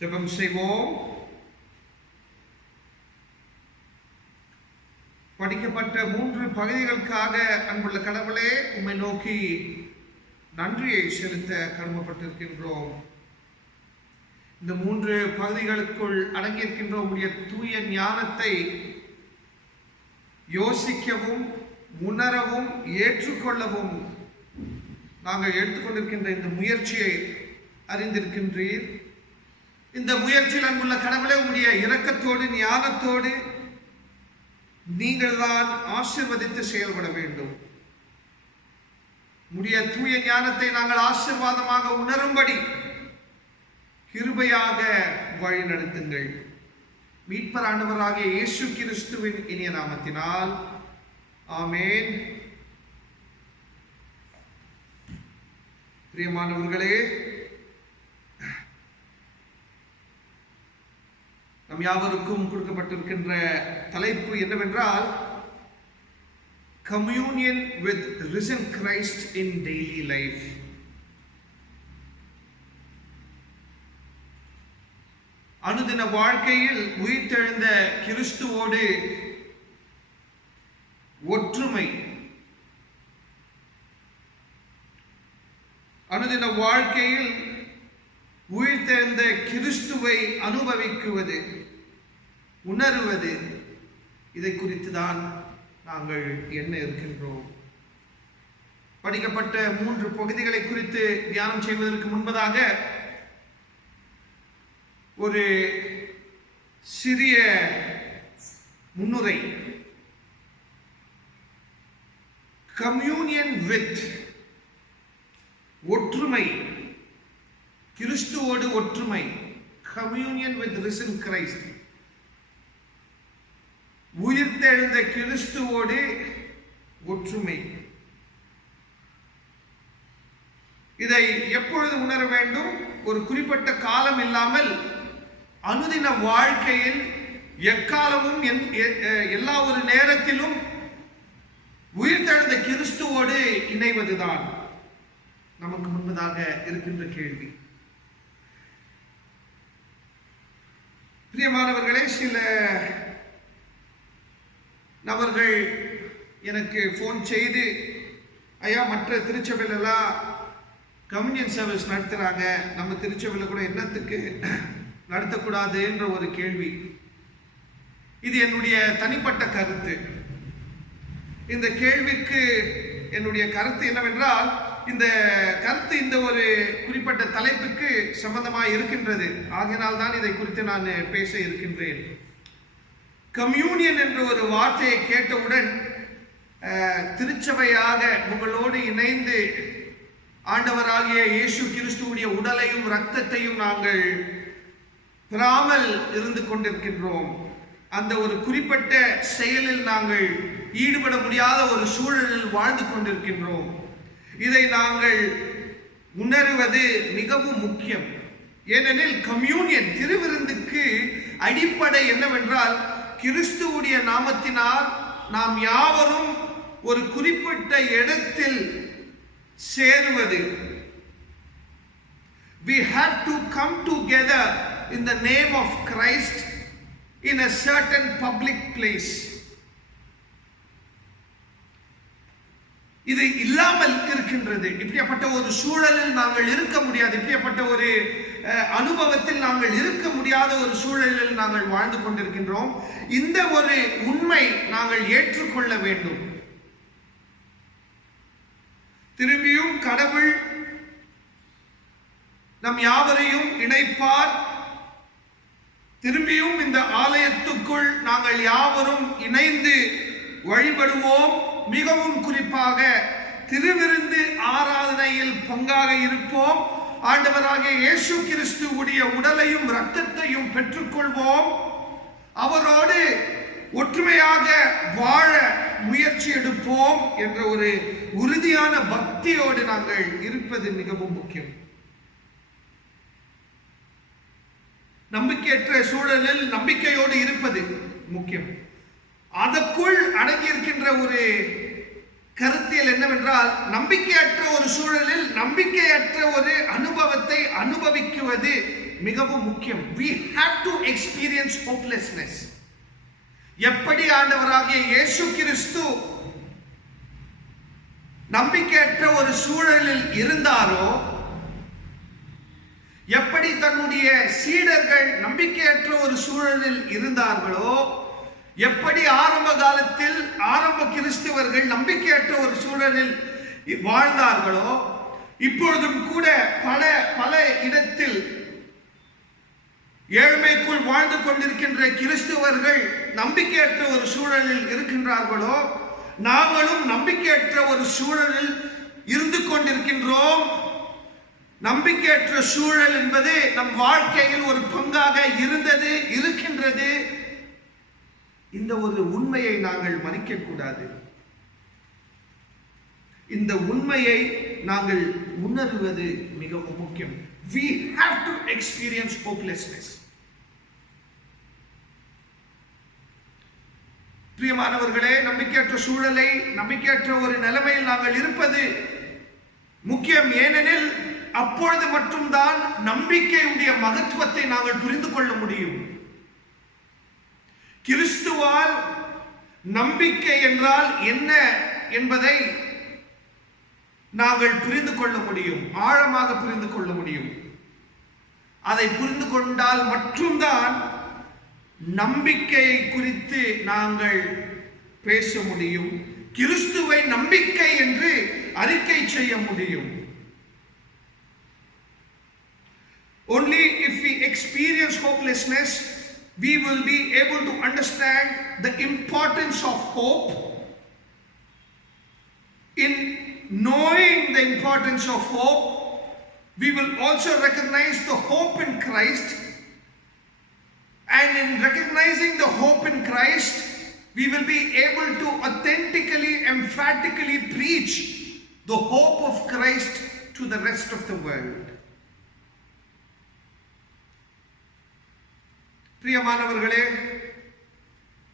ஜெபம் செய்வோம். படிக்கப்பட்ட 3 பகுதிகளுக்காக அன்புள்ள கடவுளே, உம்மை நோக்கி நன்றியை செலுத்த கடமைப்பட்டிருக்கின்றோம். இந்த 3 பகுதிகளுக்குள் அடங்கியிருக்கின்ற உம்முடைய தூய ஞானத்தை யோசிக்கவும், உணரவும், ஏற்றுக்கொள்ளவும் நாங்கள் எடுத்துக்கொண்டிருக்கின்ற இந்த முயற்சியை அறிந்திருக்கின்றீர். இந்த முயற்சியில் அன்புள்ள கடவுளே, உம்முடைய இரக்கத்தோடு ஞானத்தோடு நீங்கள் தான் ஆசீர்வதித்து செயல்பட வேண்டும். உம்முடைய தூய ஞானத்தை நாங்கள் ஆசீர்வாதமாக உணரும்படி கிருபையாக வழி நடத்துங்கள். மீட்பர் ஆண்டவராகிய இயேசு கிறிஸ்துவின் இனிய நாமத்தினால் ஆமென். பிரியமானவர்களே, நம் யாவருக்கும் கொடுக்கப்பட்டிருக்கின்ற தலைப்பு என்னவென்றால், communion with risen Christ in daily life. அனுதின வாழ்க்கையில் உயிர்த்தெழுந்த கிறிஸ்துவோடு ஒற்றுமை. அனுதின வாழ்க்கையில் உயிர்த்தெழுந்த கிறிஸ்துவை அனுபவிக்குவது, உணருவது, இதை குறித்து தான் நாங்கள் எண்ண இருக்கின்றோம். படிக்கப்பட்ட 3 பகுதிகளை குறித்து தியானம் செய்வதற்கு முன்பதாக ஒரு சிறிய முன்னுரை. கம்யூனியன் வித், ஒற்றுமை, கிறிஸ்துவோடு ஒற்றுமை. கம்யூனியன் வித் risen Christ, உயிர்த்தெழுந்த கிறிஸ்துவோடு ஒற்றுமை. இதை எப்பொழுது உணர வேண்டும்? ஒரு குறிப்பிட்ட காலம் இல்லாமல் அனுதின வாழ்க்கையில் எக்காலமும் எல்லா ஒரு நேரத்திலும் உயிர்த்தெழுந்த கிறிஸ்துவோடு இணைவதுதான் நமக்கு முன்பதாக இருக்கின்ற கேள்வி. பிரியமானவர்களே, சில நபர்கள் எனக்கு போன் செய்து, ஐயா, மற்ற திருச்சபையில எல்லாம் கம்யூனியன் சர்வீஸ் நடத்துறாங்க, நம்ம திருச்சபையில கூட என்னத்துக்கு நடத்தக்கூடாது என்ற ஒரு கேள்வி. இது என்னுடைய தனிப்பட்ட கருத்து. இந்த கேள்விக்கு என்னுடைய கருத்து என்னவென்றால், இந்த கருத்து இந்த ஒரு குறிப்பிட்ட தலைப்புக்கு சம்பந்தமாக இருக்கின்றது. ஆகையினால் தான் இதை குறித்து நான் பேச இருக்கின்றேன். கம்யூனியன் என்ற ஒரு வார்த்தையை கேட்டவுடன் திருச்சபையாக உங்களோடு இணைந்து ஆண்டவராகிய இயேசு கிறிஸ்துவுடைய உடலையும் இரத்தத்தையும் நாங்கள் பெறாமல் இருந்து கொண்டிருக்கின்றோம். அந்த ஒரு குறிப்பிட்ட செயலில் நாங்கள் ஈடுபட முடியாத ஒரு சூழலில் வாழ்ந்து கொண்டிருக்கின்றோம். இதை நாங்கள் உணருவது மிகவும் முக்கியம். ஏனெனில் கம்யூனியன், திருவிருந்துக்கு அடிப்படை என்னவென்றால், கிறிஸ்துவுடைய நாமத்தினால் நாம் யாவரும் ஒரு குறிப்பிட்ட இடத்தில் சேருவது. We have to come together in the name of Christ in a certain public place. இது இல்லாமல் இருக்கின்றது. இப்படிப்பட்ட ஒரு சூழலில் நாங்கள் இருக்க முடியாது. இப்படிப்பட்ட ஒரு அனுபவத்தில் நாங்கள் இருக்க முடியாத ஒரு சூழலில் நாங்கள் வாழ்ந்து கொண்டிருக்கின்றோம். இந்த ஒரு உண்மை நாங்கள் ஏற்றுக்கொள்ள வேண்டும். திரும்பியும் கடவுள் நம் யாவரையும் இணைப்பார். திரும்பியும் இந்த ஆலயத்துக்குள் நாங்கள் யாவரும் இணைந்து வழிபடுவோம். மிகவும் குறிப்பாக திருவிருந்து ஆராதனையில் பங்காக இருப்போம். ஆண்டவராகிய இயேசு கிறிஸ்துவுடைய உடலையும் இரத்தத்தையும் பெற்றுக்கொள்வோம். அவரோடு ஒற்றுமையாக வாழ முயற்சி எடுப்போம் என்ற ஒரு உறுதியான பக்தியோடு நாங்கள் இருப்பது மிகவும் முக்கியம். நம்பிக்கையற்ற சூழலில் நம்பிக்கையோடு இருப்பது முக்கியம். அதற்குள் அடங்கியிருக்கின்ற ஒரு கருத்தியல் என்னவென்றால், நம்பிக்கையற்ற ஒரு சூழலில் நம்பிக்கையற்ற ஒரு அனுபவத்தை அனுபவிக்குவது மிகவும் முக்கியம். we have to experience hopelessness. எப்படி ஆண்டவராகிய இயேசு கிறிஸ்து நம்பிக்கையற்ற ஒரு சூழலில் இருந்தாரோ, எப்படி தன்னுடைய சீடர்கள் நம்பிக்கையற்ற ஒரு சூழலில் இருந்தார்களோ, எப்படி ஆரம்ப காலத்தில் ஆரம்ப கிறிஸ்தவர்கள் நம்பிக்கையற்ற ஒரு சூழலில் வாழ்ந்தார்களோ, இப்பொழுதும் கூட பல இடத்தில் ஏழ்மைக்குள் வாழ்ந்து கொண்டிருக்கின்ற கிறிஸ்தவர்கள் நம்பிக்கையற்ற ஒரு சூழலில் இருக்கின்றார்களோ, நாங்களும் நம்பிக்கையற்ற ஒரு சூழலில் இருந்து கொண்டிருக்கின்றோம். நம்பிக்கையற்ற சூழல் என்பது நம் வாழ்க்கையில் ஒரு பங்காக இருந்தது, இருக்கின்றது. இந்த ஒரு உண்மையை நாங்கள் மதிக்க கூடாது. இந்த உண்மையை நாங்கள் உணர்வது மிகவும் முக்கியம். we have to experience hopelessness. பிரியமானவர்களே, நம்பிக்கையற்ற சூழலை, நம்பிக்கையற்ற ஒரு நிலைமையில் நாங்கள் இருப்பது முக்கியம். ஏனெனில் அப்பொழுது மட்டும்தான் நம்பிக்கையுடைய மகத்துவத்தை நாங்கள் புரிந்து கொள்ள முடியும். கிறிஸ்துவால் நம்பிக்கை என்றால் என்ன என்பதை நாங்கள் புரிந்து கொள்ள முடியும், ஆழமாக புரிந்து கொள்ள முடியும். அதை புரிந்து கொண்டால் மட்டும்தான் நம்பிக்கையை குறித்து நாங்கள் பேச முடியும், கிறிஸ்துவை நம்பிக்கை என்று அறிக்கை செய்ய முடியும். Only if we experience hopelessness, we will be able to understand the importance of hope. In knowing the importance of hope, we will also recognize the hope in Christ. And in recognizing the hope in Christ, we will be able to authentically, emphatically preach the hope of Christ to the rest of the world. பிரியமானவர்களே,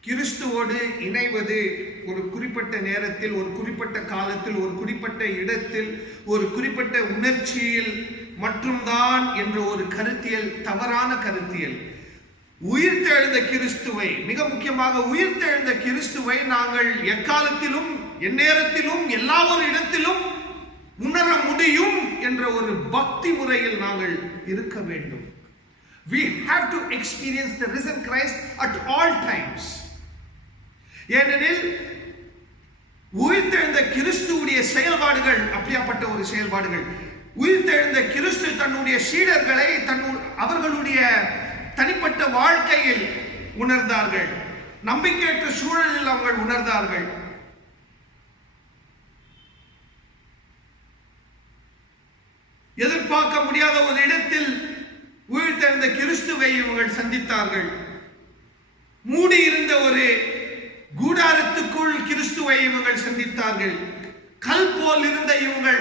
கிறிஸ்துவோடு இணைவது ஒரு குறிப்பிட்ட நேரத்தில், ஒரு குறிப்பிட்ட காலத்தில், ஒரு குறிப்பிட்ட இடத்தில், ஒரு குறிப்பிட்ட உணர்ச்சியில் மட்டும்தான் என்ற ஒரு கருத்தியல் தவறான கருத்தியல். உயிர்த்தெழுந்த கிறிஸ்துவை, மிக முக்கியமாக உயிர்த்தெழுந்த கிறிஸ்துவை நாங்கள் எக்காலத்திலும், எந்நேரத்திலும், எல்லா ஒரு இடத்திலும் உணர முடியும் என்ற ஒரு பக்தி முறையில் நாங்கள் இருக்க வேண்டும். We have to experience the risen Christ at all times. ஏனெனில் உயிர்த்தெழுந்த கிறிஸ்துவுடைய செயல்பாடுகள் அப்படியாப்பட்ட ஒரு செயல்பாடுகள். உயிர்த்தெழுந்த கிறிஸ்து தன்னுடைய சீடர்களை அவர்களுடைய தனிப்பட்ட வாழ்க்கையில் உணர்ந்தார்கள், நம்பிக்கையற்ற சூழலில் அவர்கள் உணர்ந்தார்கள். எதிர்பார்க்க முடியாத ஒரு இடத்தில் உயிர்த்தெழுந்த கிறிஸ்துவை இவர்கள் சந்தித்தார்கள். மூடி இருந்த ஒரு கூடாரத்துக்குள் கிறிஸ்துவை இவர்கள் சந்தித்தார்கள். கல் போல் இருந்த இவங்கள்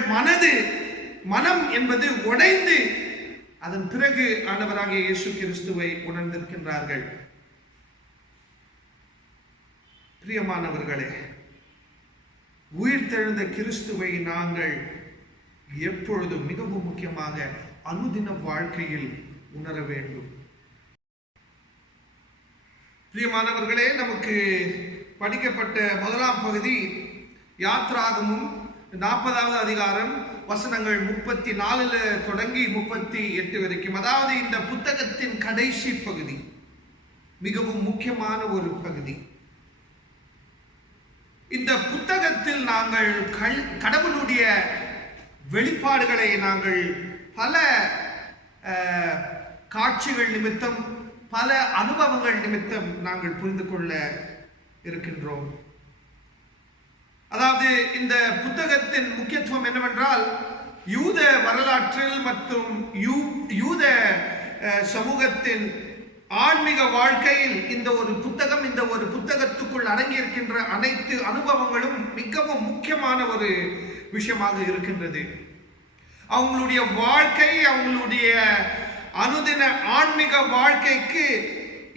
மனம் என்பது உடைந்து அதன் பிறகு ஆண்டவராகிய இயேசு கிறிஸ்துவை உணர்ந்திருக்கின்றார்கள். பிரியமானவர்களே, உயிர்த்தெழுந்த கிறிஸ்துவை நாங்கள் எப்பொழுதும் மிகவும் முக்கியமாக அனுதின வாழ்க்கையில் உணர வேண்டும். பிரியமானவர்களே, நமக்கு படிக்கப்பட்ட முதலாம் பகுதி யாத்ராகமும் 40வது அதிகாரம் வசனங்கள் 34 தொடங்கி 38 வரைக்கும். அதாவது இந்த புத்தகத்தின் கடைசி பகுதி, மிகவும் முக்கியமான ஒரு பகுதி. இந்த புத்தகத்தில் நாங்கள் கடவுளுடைய வெளிப்பாடுகளை நாங்கள் பல காட்சிகள் நிமித்தம், பல அனுபவங்கள் நிமித்தம் நாங்கள் புரிந்து கொள்ள இருக்கின்றோம். அதாவது இந்த புத்தகத்தின் முக்கியத்துவம் என்னவென்றால், யூத வரலாற்றில் மற்றும் யூத சமூகத்தின் ஆன்மீக வாழ்க்கையில் இந்த ஒரு புத்தகத்துக்குள் அடங்கியிருக்கின்ற அனைத்து அனுபவங்களும் மிகவும் முக்கியமான ஒரு விஷயமாக இருக்கின்றது. அவங்களுடைய வாழ்க்கை, அவங்களுடைய அனுதின ஆன்மீக வாழ்க்கைக்கு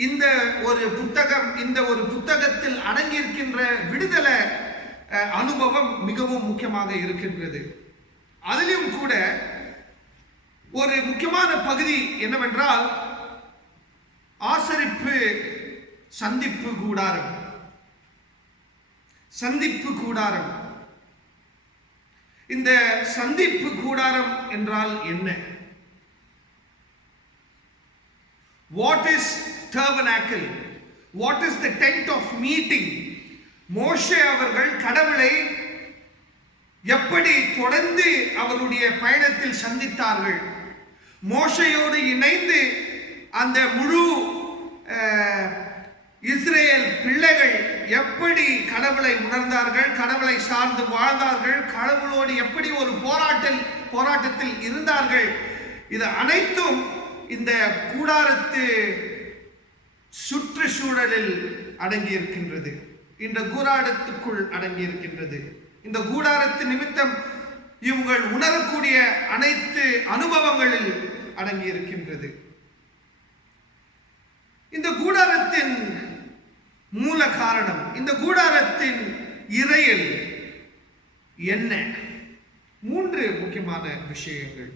இந்த ஒரு புத்தகத்தில் அடங்கியிருக்கின்ற விடுதலை அனுபவம் மிகவும் முக்கியமாக இருக்கின்றது. அதிலும் கூட ஒரு முக்கியமான பகுதி என்னவென்றால் ஆசரிப்பு சந்திப்பு கூடாரம். சந்திப்பு கூடாரம். இந்த சந்திப்பு கூடாரம் என்றால் என்ன? What is tabernacle? What is the tent of meeting? மோசே அவர்கள் கடவுளை எப்படி தொடர்ந்து அவருடைய பயணத்தில் சந்தித்தார்கள்? மோசேயோடு இணைந்து அந்த முழு இஸ்ரேல் பிள்ளைகள் எப்படி கடவுளை உணர்ந்தார்கள், கடவுளை சார்ந்து வாழ்ந்தார்கள், கடவுளோடு எப்படி ஒரு போராட்டத்தில் இருந்தார்கள், இது அனைத்தும் இந்த கூடாரத்து சுற்றுச்சூழலில் அடங்கியிருக்கின்றது. இந்த கூடாரத்துக்குள் அடங்கியிருக்கின்றது. இந்த கூடாரத்து நிமித்தம் இவங்கள் உணரக்கூடிய அனைத்து அனுபவங்களில் அடங்கியிருக்கின்றது. இந்த கூடாரத்தின் மூல காரணம், இந்த கூடாரத்தின் இறையல் என்ன? 3 முக்கியமான விஷயங்கள்.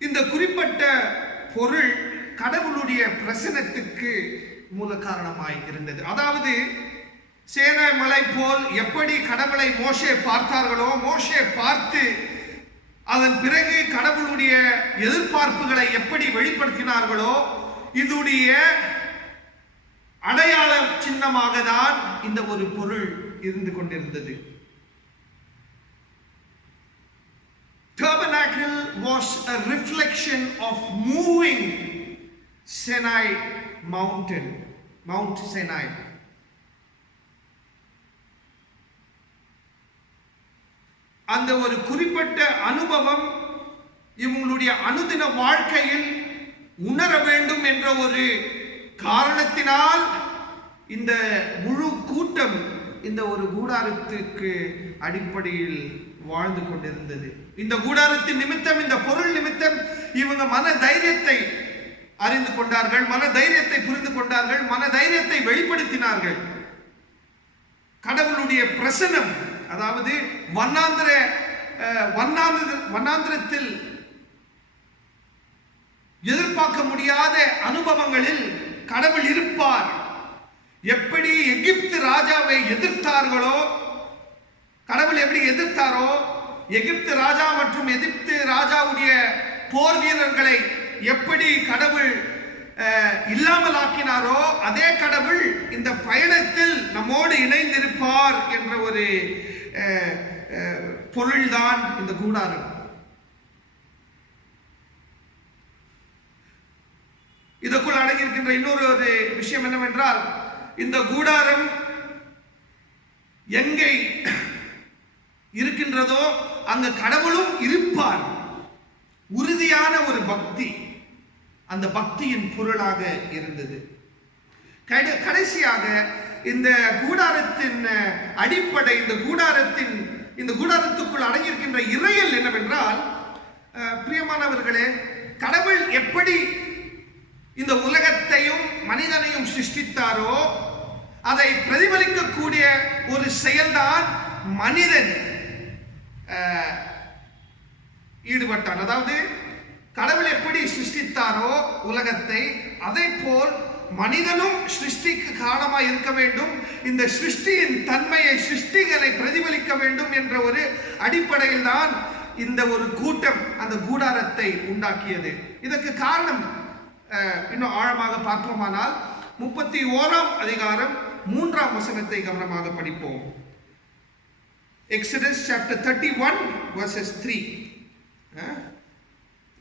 இந்த குறிப்பிட்ட பொருள் கடவுளுடைய பிரசன்னத்துக்கு மூல காரணமாய் இருந்தது. அதாவது சீனாய் மலை போல் எப்படி கடவுளை மோசே பார்த்தார்களோ, மோசே பார்த்து அதன் பிறகு கடவுளுடைய எதிர்பார்ப்புகளை எப்படி வெளிப்படுத்தினார்களோ, இதுடைய அடையாள சின்னமாக தான் இந்த ஒரு பொருள் இருந்து கொண்டிருந்தது. Tabernacle was a reflection of moving Sinai mountain, Mount Sinai. அந்த ஒரு குறிப்பிட்ட அனுபவம் இவங்களுடைய அனுதின வாழ்க்கையில் உணர வேண்டும் என்ற ஒரு காரணத்தினால் இந்த முழு கூட்டம் இந்த ஒரு கூடாரத்துக்கு அடிப்படையில் வாழ்ந்து கொண்டிருந்தது. இந்த கூடாரத்தின் நிமித்தம், இந்த பொருள் நிமித்தம் இவங்க மன தைரியத்தை அறிந்து கொண்டார்கள், மன தைரியத்தை புரிந்து கொண்டார்கள், மன தைரியத்தை வெளிப்படுத்தினார்கள். கடவுளுடைய பிரசன்னம், அதாவது வண்ணாந்திரத்தில் எதிர்பார்க்க முடியாத அனுபவங்களில் கடவுள் இருப்பார். எப்படி எகிப்து ராஜாவை எதிர்த்தார்களோ, கடவுள் எப்படி எதிர்த்தாரோ, எகிப்து ராஜா மற்றும் எகிப்து ராஜாவுடைய போர் வீரர்களை எப்படி கடவுள் இல்லாமல் ஆக்கினாரோ, அதே கடவுள் இந்த பயணத்தில் நம்மோடு இணைந்திருப்பார் என்ற ஒரு பொருள்தான் இந்த கூடாரம். இதற்குள் அடங்கியிருக்கின்ற இன்னொரு ஒரு விஷயம் என்னவென்றால், இந்த கூடாரம் எங்கே இருக்கின்றதோ அங்கு கடவுளும் இருப்பார். உறுதியான ஒரு பக்தி அந்த பக்தியின் பொருளாக இருந்தது. கடைசியாக இந்த கூடாரத்தின் அடிப்படை, இந்த கூடாரத்துக்குள் அடங்கியிருக்கின்ற இறையல் என்னவென்றால், பிரியமானவர்களே, கடவுள் எப்படி இந்த உலகத்தையும் மனிதனையும் சிருஷ்டித்தாரோ அதை பிரதிபலிக்கக்கூடிய ஒரு செயல்தான் மனிதன் ஈடுபட்டான். அதாவது கடவுள் எப்படி சிருஷ்டித்தாரோ உலகத்தை, அதை போல் மனிதனும் சிருஷ்டிக்கு காரணமாக இருக்க வேண்டும். இந்த சிருஷ்டியின் தன்மையை, சிருஷ்டிகளை பிரதிபலிக்க வேண்டும் என்ற ஒரு அடிப்படையில் தான் இந்த ஒரு கூட்டம் அந்த கூடாரத்தை உண்டாக்கியது. இதற்கு காரணம் இன்னும் ஆழமாக பார்ப்போமானால் 31ஆம் அதிகாரம் 3ஆம் வசனத்தை கவனமாக படிப்போம். Exodus chapter 31 verses 3.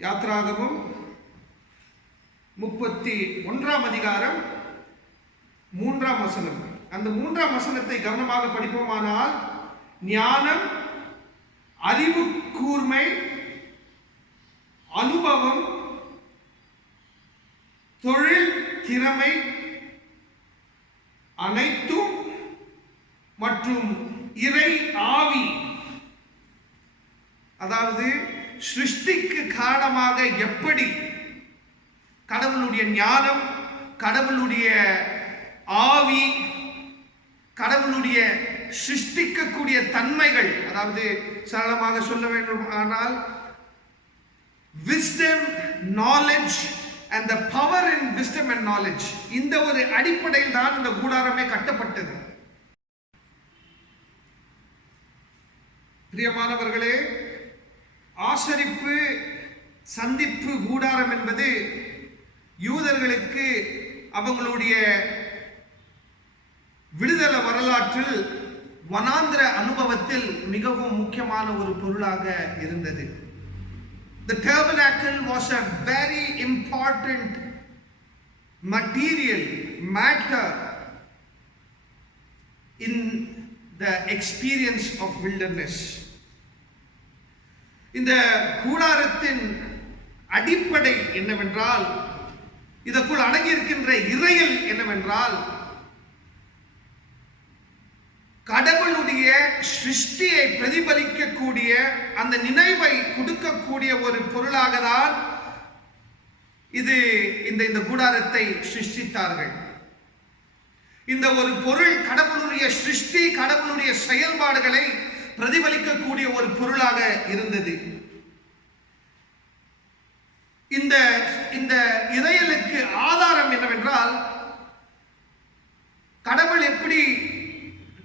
யாத்ராகமம் 31ஆம் அதிகாரம் 3ஆம் வசனம். அந்த 3ஆம் வசனத்தை கவனமாக படிப்போமானால், ஞானம், அறிவு கூர்மை, அனுபவம், தொழில் திறமை அனைத்தும் மற்றும் இறை ஆவி, அதாவது சிருஷ்டிக்கு காரணமாக எப்படி கடவுளுடைய ஞானம், கடவுளுடைய ஆவி, கடவுளுடைய சிருஷ்டிக்கக்கூடிய தன்மைகள், அதாவது சரளமாக சொல்ல வேண்டும் ஆனால் wisdom, knowledge and the power in wisdom and knowledge. இந்த ஒரு அடிப்படையில் தான் இந்த கூடாரமே கட்டப்பட்டது. பிரியமானவர்களே, ஆசரிப்பு சந்திப்பு கூடாரம் என்பது யூதர்களுக்கு அவங்களுடைய விடுதலை வரலாற்றில் வனாந்திர அனுபவத்தில் மிகவும் முக்கியமான ஒரு பொருளாக இருந்தது. The tabernacle was a very important matter in the experience of wilderness. இந்த கூடாரத்தின் அடிப்படை என்னவென்றால், இதற்குள் அடங்கியிருக்கின்ற இறையல் என்னவென்றால், கடவுளுடைய சிருஷ்டியை பிரதிபலிக்கக்கூடிய அந்த நினைவை கொடுக்கக்கூடிய ஒரு பொருளாக தான் இந்த கூடாரத்தை சிருஷ்டித்தார்கள். இந்த ஒரு பொருள் கடவுளுடைய சிருஷ்டி, கடவுளுடைய செயல்பாடுகளை பிரதிபலிக்கக்கூடிய ஒரு பொருளாக இருந்தது. இந்த இறையலுக்கு ஆதாரம் என்னவென்றால், கடவுள் எப்படி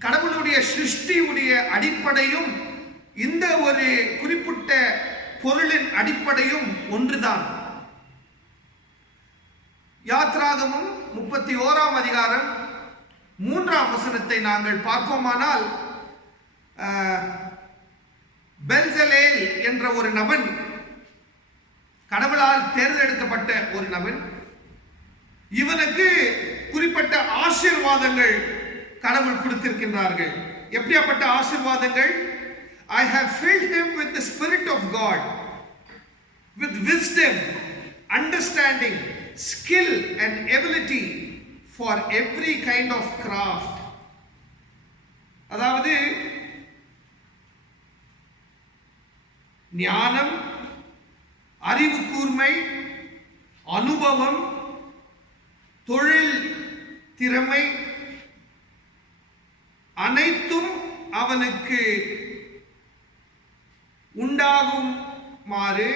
கடவுளுடைய சிருஷ்டியுடைய அடிப்படையும் இந்த ஒரு குறிப்பிட்ட பொருளின் அடிப்படையும் ஒன்றுதான். யாத்ராகமம் 31 அதிகாரம் 3ஆம் வசனத்தை நாங்கள் பார்ப்போமானால், பெல்சலேல் என்ற ஒரு நபன், கடவுளால் தேர்ந்தெடுக்கப்பட்ட ஒரு நபன், இவனுக்கு குறிப்பிட்ட ஆசீர்வாதங்கள் கடவுள் கொடுத்திருக்கின்றார்கள். எப்படியாப்பட்ட ஆசீர்வாதங்கள்? I have filled him with the spirit of God, with wisdom, understanding, skill and ability for every kind of craft. அதாவது ஞானம், அறிவு கூர்மை, அனுபவம், தொழில் திறமை அனைத்தும் அவனுக்கு உண்டாகுமாறு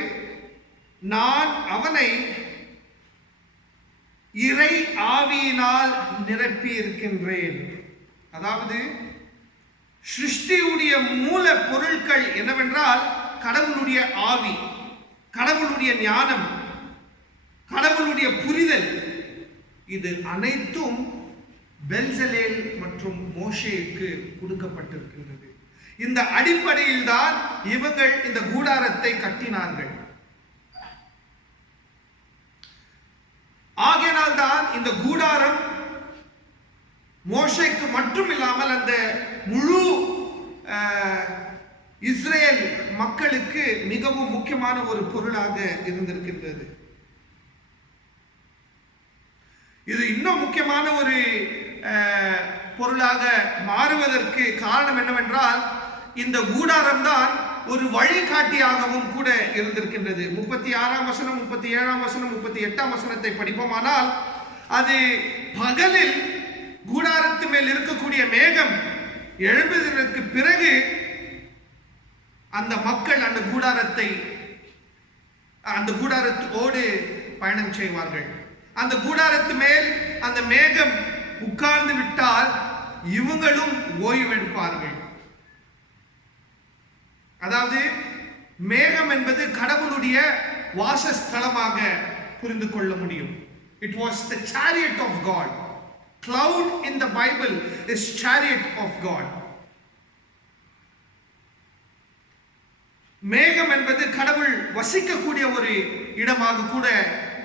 நான் அவனை இறை ஆவியினால் நிரப்பி இருக்கின்றேன். அதாவது சிருஷ்டியுடைய மூல பொருட்கள் என்னவென்றால், கடவுளுடைய ஆவி, கடவுளுடைய ஞானம், கடவுளுடைய புரிதல், இது அனைத்தும் பெல்சலேல் மற்றும் மோசேக்கு கொடுக்கப்பட்டிருக்கின்றது. இந்த அடிப்படையில் தான் இவர்கள் இந்த கூடாரத்தை கட்டினார்கள். ஆகையினால் தான் இந்த கூடாரம் மோசேக்கு மட்டும் இல்லாமல் அந்த முழு இஸ்ரேல் மக்களுக்கு மிகவும் முக்கியமான ஒரு பொருளாக இருந்திருக்கின்றது. இது இன்னும் முக்கியமான ஒரு பொருளாக மாறுவதற்கு காரணம் என்னவென்றால், இந்த கூடாரம் தான் ஒரு வழிகாட்டியாகவும் கூட இருந்திருக்கின்றது. 36ஆம் வசனம், 37ஆம் வசனம், 38ஆம் வசனத்தை படிப்போமானால், அது பகலில் கூடாரத்து மேல் இருக்கக்கூடிய மேகம் எழும்புவதற்கு பிறகு அந்த மக்கள் அந்த கூடாரத்தோடு பயணம் செய்வார்கள். அந்த கூடாரத்து மேல் அந்த மேகம் உட்கார்ந்து விட்டால் இவங்களும் ஓய்வெடுப்பார்கள். அதாவது மேகம் என்பது கடவுளுடைய வாசஸ்தலமாக புரிந்து கொள்ள முடியும். It was the chariot of God. Cloud in the Bible is chariot of God. மேகம் என்பது கடவுள் வசிக்கக்கூடிய ஒரு இடமாக கூட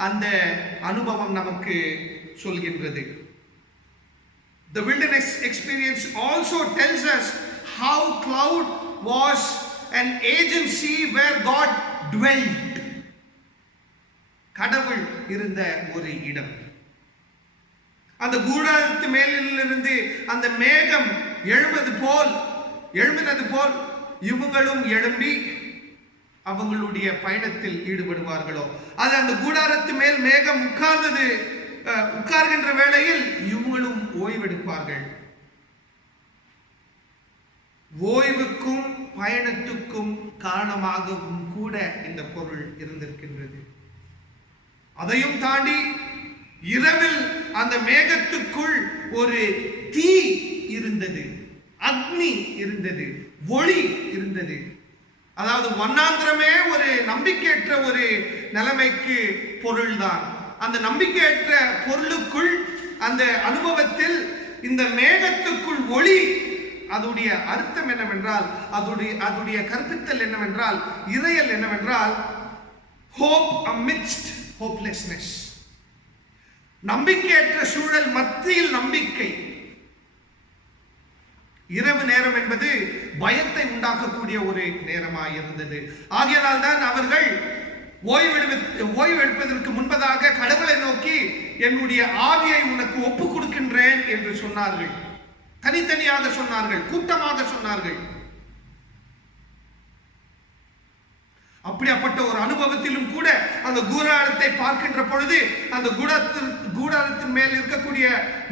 அந்த அனுபவம் நமக்கு சொல்கின்றது. The wilderness experience also tells us how cloud was an agency where God dwelt. கடவுள் இருந்த ஒரு இடம். அந்த கூடாரத்து மேலிருந்து அந்த மேகம் எழும்பினது போல் இவங்களும் எழும்பி அவங்களுடைய பயணத்தில் ஈடுபடுவார்களோ, அது அந்த கூடாரத்து மேல் மேகம் உட்கார்கின்ற வேளையில் இவங்களும் ஓய்வெடுப்பார்கள். ஓய்வுக்கும் பயணத்துக்கும் காரணமாகவும் கூட இந்த பொருள் இருந்திருக்கின்றது. அதையும் தாண்டி இரவில் அந்த மேகத்துக்குள் ஒரு தீ இருந்தது, அக்னி இருந்தது, ஒளி இருந்தது. அதாவது வண்ணாந்திரமே ஒரு நம்பிக்கையற்ற ஒரு நிலைமைக்கு பொருள்தான். அந்த நம்பிக்கையற்ற பொருளுக்குள், அந்த அனுபவத்தில் இந்த மேகத்துக்குள் ஒளி, அதோடைய அர்த்தம் என்னவென்றால், அதோடைய கற்பித்தல் என்னவென்றால், இறையல் என்னவென்றால், hope amidst hopelessness. நம்பிக்கையற்ற சூழல் மத்தியில் நம்பிக்கை. இரவு நேரம் என்பது பயத்தை உண்டாக்கக்கூடிய ஒரு நேரமாக இருந்தது. ஆகையால் தான் அவர்கள் ஓய்வு எடுப்பதற்கு முன்பதாக கடவுளை நோக்கி என்னுடைய ஆவியை உனக்கு ஒப்பு கொடுக்கின்றேன் என்று சொன்னார்கள். தனித்தனியாக சொன்னார்கள், கூட்டமாக சொன்னார்கள். அப்படிப்பட்ட ஒரு அனுபவத்திலும் கூட அந்த கூடாரத்தை பார்க்கின்ற பொழுது, அந்த கூடாரத்தின் மேல் இருக்கக்கூடிய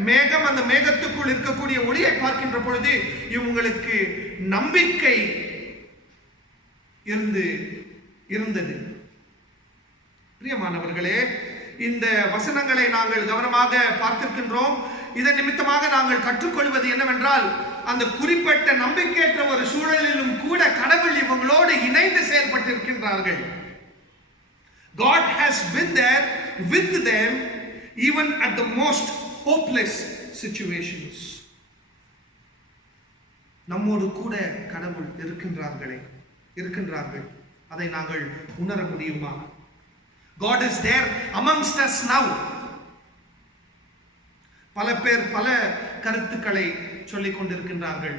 மேகம், அந்த மேகத்துக்குள் இருக்கக்கூடிய ஒளியை பார்க்கின்ற பொழுது இவங்களுக்கு நம்பிக்கை இருந்தது. பிரியமானவர்களே, இந்த வசனங்களை நாங்கள் கவனமாக பார்த்திருக்கின்றோம். இதன் நிமித்தமாக நாங்கள் கற்றுக்கொள்வது என்னவென்றால், அந்த குறிப்பிட்ட நம்பிக்கையற்ற ஒரு சூழலிலும் கூட கடவுள் இவங்களோடு இணைந்து செயல்பட்டிருக்கின்றார்கள். God has been there with them even at the most hopeless situations. நம்மோடு கூட கடவுள் இருக்கின்றார்கள். அதை நாங்கள் உணர முடியுமா? God is there amongst us now. பல பேர் பல கருத்துக்களை சொல்லிக் கொண்டிருக்கின்றார்கள்.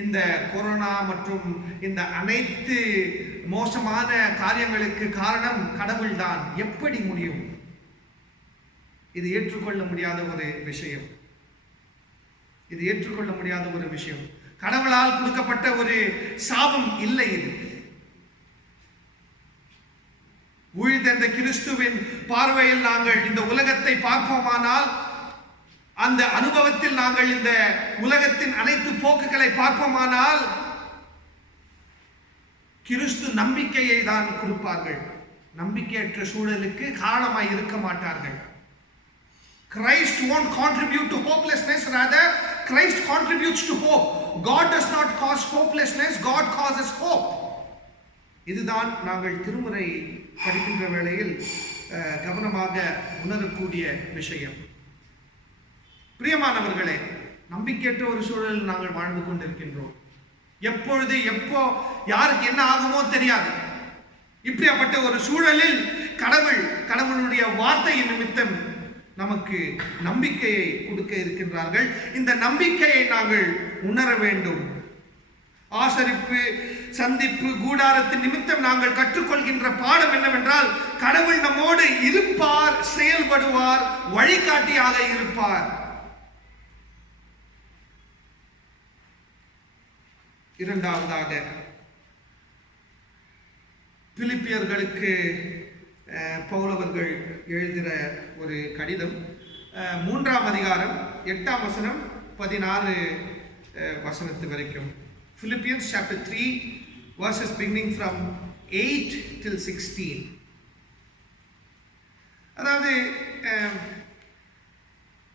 இந்த கொரோனா மற்றும் இந்த அனைத்து மோசமான காரியங்களுக்கு காரணம் கடவுள்தான். எப்படி முடியும்? இது ஏற்றுக்கொள்ள முடியாத ஒரு விஷயம். கடவுளால் கொடுக்கப்பட்ட ஒரு சாபம் இல்லை இது. உயிர்த்தெழுந்த கிறிஸ்துவின் பார்வையில் நாங்கள் இந்த உலகத்தை பார்ப்போமானால், அந்த அனுபவத்தில் நாங்கள் இந்த உலகத்தின் அனைத்து போக்குகளை பார்ப்போமானால், கிறிஸ்து நம்பிக்கையை தான் கொடுப்பார்கள். நம்பிக்கையற்ற சூழலுக்கு காரணமாய் இருக்க மாட்டார்கள். Christ won't contribute to hopelessness, rather Christ contributes to hope. God does not cause hopelessness, God causes hope. இதுதான் நாங்கள் திருமுறை படிக்கின்ற வேளையில் கவனமாக உணரக்கூடிய விஷயம். பிரியமானவர்களே, நம்பிக்கையற்ற ஒரு சூழலில் நாங்கள் வாழ்ந்து கொண்டிருக்கின்றோம். எப்பொழுது எப்போ யாருக்கு என்ன ஆகுமோ தெரியாது. இப்படிப்பட்ட ஒரு சூழலில் கடவுளுடைய வார்த்தையின் நிமித்தம் நமக்கு நம்பிக்கையை கொடுக்க இருக்கின்றார்கள். இந்த நம்பிக்கையை நாங்கள் உணர வேண்டும். ஆசரிப்பு, சந்திப்பு, கூடாரத்தின் நிமித்தம் நாங்கள் கற்றுக்கொள்கின்ற பாடம் என்னவென்றால், கடவுள் நம்மோடு இருப்பார், செயல்படுவார், வழிகாட்டியாக இருப்பார். இரண்டாவதாக, பிலிப்பியர்களுக்கு பவுல் அவர்கள் எழுதுகிற ஒரு கடிதம், 3ஆம் அதிகாரம் 8ஆம் வசனம் 16 வசனத்து வரைக்கும். Philippians chapter 3 verses beginning from 8 till 16. அதாவது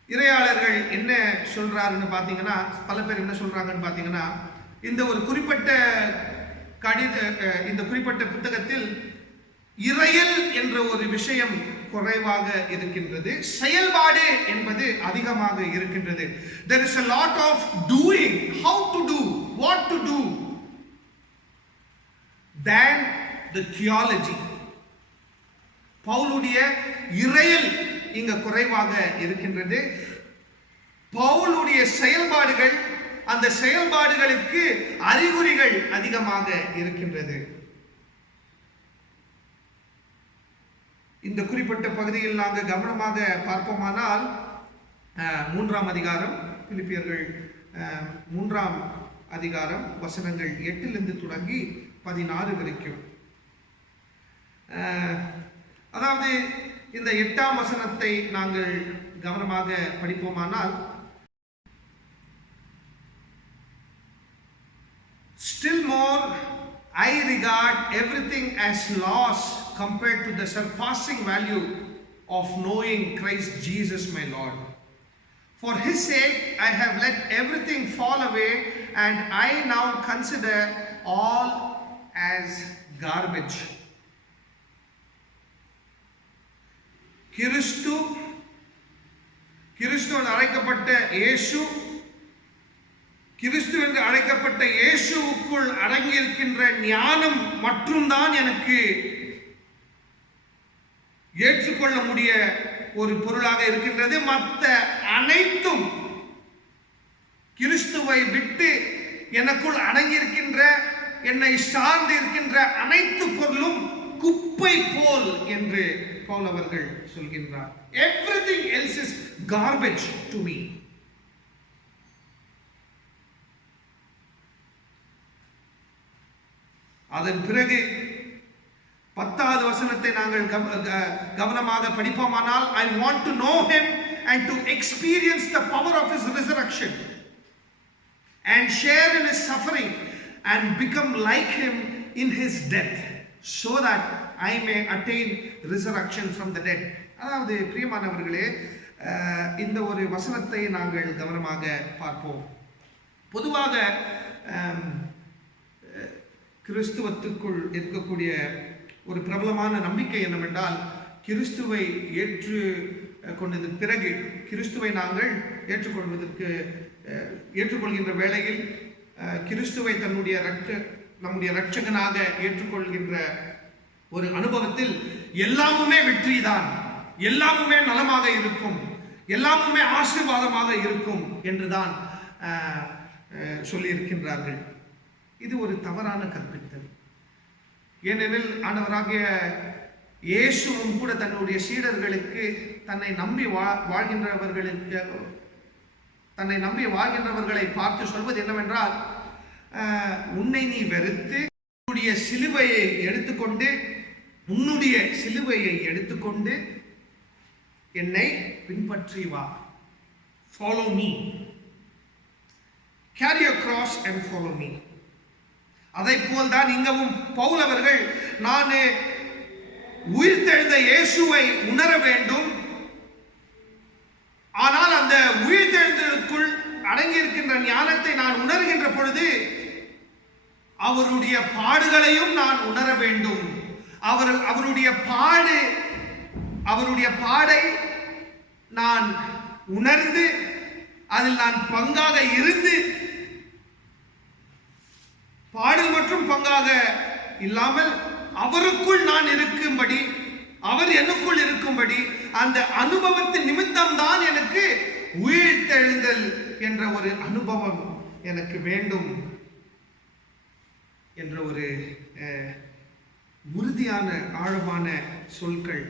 இறையாளர்கள் என்ன சொல்றாருன்னு பார்த்தீங்கன்னா, பல பேர் என்ன சொல்றாங்கன்னு பார்த்தீங்கன்னா, இந்த ஒரு குறிப்பிட்ட புத்தகத்தில் இறையல் என்ற ஒரு விஷயம் குறைவாக இருக்கின்றது, செயல்பாடு என்பது அதிகமாக இருக்கின்றது. There is a lot of doing, how to do, what to do, than the theology. பவுலுடைய இறையல் இங்க குறைவாக இருக்கின்றது. பவுலுடைய செயல்பாடுகள், அந்த செயல்பாடுகளுக்கு அறிகுறிகள் அதிகமாக இருக்கின்றது. இந்த குறிப்பிட்ட பகுதியில் நாங்கள் கவனமாக பார்ப்போமானால், 3ஆம் அதிகாரம், பிலிப்பியர்கள் 3ஆம் அதிகாரம் வசனங்கள் 8 தொடங்கி 16 வரைக்கும். அதாவது இந்த 8ஆம் வசனத்தை நாங்கள் கவனமாக படிப்போமானால், still more I regard everything as loss compared to the surpassing value of knowing Christ Jesus my Lord. For his sake I have let everything fall away, and I now consider all as garbage. கிறிஸ்து என்று அழைக்கப்பட்ட இயேசு, கிறிஸ்து என்று அழைக்கப்பட்ட இயேசுவுக்குள் அடங்கியிருக்கின்ற ஞானம் மட்டும்தான் எனக்கு ஏற்றுக்கொள்ள முடிய ஒரு பொருளாக இருக்கின்றது. மற்ற அனைத்தும் கிறிஸ்துவை விட்டு எனக்குள் அடங்கியிருக்கின்ற, என்னை சார்ந்து இருக்கின்ற அனைத்து பொருளும் குப்பை போல் என்று பவுல் அவர்கள் சொல்கின்றார். Everything else is garbage to me. அதன் பிறகு 10வது வசனத்தை நாங்கள் கவனமாக படிப்போமானால், I want to know him and to experience the power of his resurrection and share in his suffering and become like him in his death, so that I may attain resurrection from the dead. அதாவது பிரியமானவர்களே, இந்த ஒரு வசனத்தை நாங்கள் கவனமாக பார்ப்போம். பொதுவாக கிறிஸ்துவத்துக்குள் இருக்கக்கூடிய ஒரு பிரபலமான நம்பிக்கை என்னவென்றால், கிறிஸ்துவை ஏற்றுக்கொண்டது பிறகு, கிறிஸ்துவை நாங்கள் ஏற்றுக்கொள்கின்ற வேளையில் கிறிஸ்துவை நம்முடைய இரட்சகனாக ஏற்றுக்கொள்கின்ற ஒரு அனுபவத்தில் எல்லாமுமே வெற்றிதான், எல்லாமுமே நலமாக இருக்கும், எல்லாமுமே ஆசீர்வாதமாக இருக்கும் என்றுதான் சொல்லியிருக்கின்றார்கள். இது ஒரு தவறான கற்பித்தல். ஏனெனில் ஆண்டவராகிய இயேசுவும் கூட தன்னுடைய சீடர்களுக்கு தன்னை நம்பி வாழ்கின்றவர்களை பார்த்து சொல்வது என்னவென்றால், உன்னை நீ வெறுத்து உன்னுடைய சிலுவையை எடுத்துக்கொண்டு என்னை பின்பற்றி வா. Follow me. Carry your cross and follow me. அதை போல்தான் இங்கவும் பவுல் அவர்கள், நான் உயிர்த்தெழுந்த இயேசுவை உணர வேண்டும், ஆனால் அந்த உயிர்த்தெழுந்தலுக்குள் அடங்கியிருக்கின்ற ஞானத்தை நான் உணர்கின்ற பொழுது அவருடைய பாடுகளையும் நான் உணர வேண்டும். அவருடைய பாடை நான் உணர்ந்து அதில் நான் பங்காக இருந்து, பாடல் மற்றும் பங்காக இல்லாமல் அவருக்குள் நான் இருக்கும்படி, அவர் எனக்குள் இருக்கும்படி, அந்த அனுபவத்தின் நிமித்தம் தான் எனக்கு உயிர்த்தெழுதல் என்ற ஒரு அனுபவம் எனக்கு வேண்டும் என்ற ஒரு உறுதியான ஆழமான சொற்கள்,